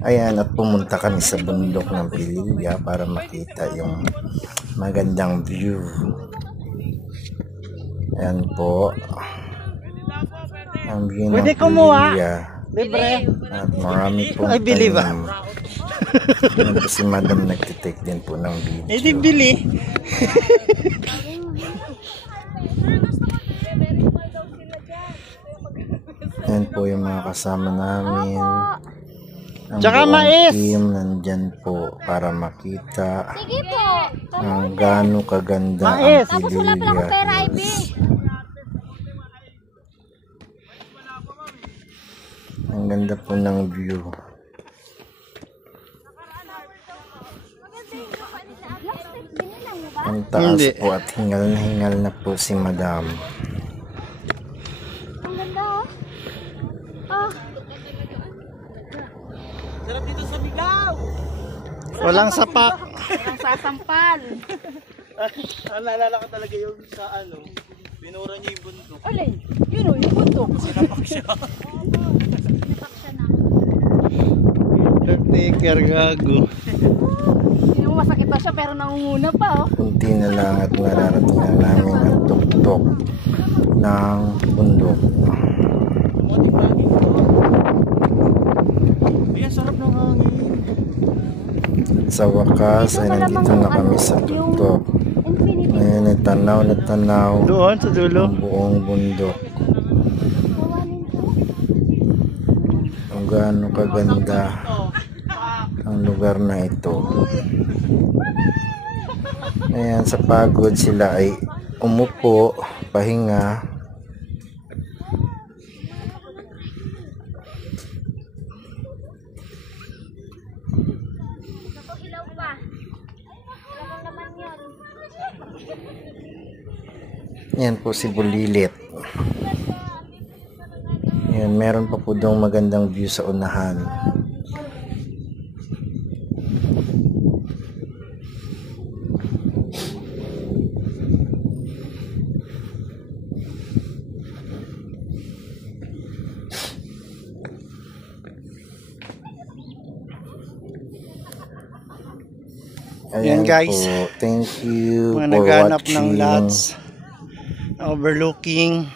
Ayan, at pumunta kami sa bundok ng Pililya para makita yung magandang view. Ayan po ang view ng Pililya. At marami pong tanim. Ayan po si Madam nagtitake din po ng video. Hindi bili. Ayan po yung mga kasama namin. Ang Tsaka buong mais. team nandyan po para makita ang gaano kaganda ang Pililya Hills. Ang ganda po ng view. Ang taas po at hingal na po si Madam. Ang ganda oh. Sarap dito sa Bigaw. Walang sapak. Walang sasampal. Naalala ko talaga yung sa ano, binura niya yung bundok. Alay, yun o, yung bundok. Sinapak siya. Sinapak siya na. Caretaker gago. Hindi mo masakit na siya pero nangunguna pa oh. Kunti na lang at mararating na namin ang tuktok ng bundok. Ayan, sarap ng hangin. Sa wakas ay nandito na kami sa tuktok. Ngayon ay tanaw na tanaw Doon sa dulo. ang buong bundok. Ang gaano kaganda ang lugar na ito. Ayan, sa pagod sila ay umupo, pahinga. Yan po si Bulilit. Yan, meron pa po daw magandang view sa unahan. Ayan guys po. Thank you mga for naghanap watching. ng lots overlooking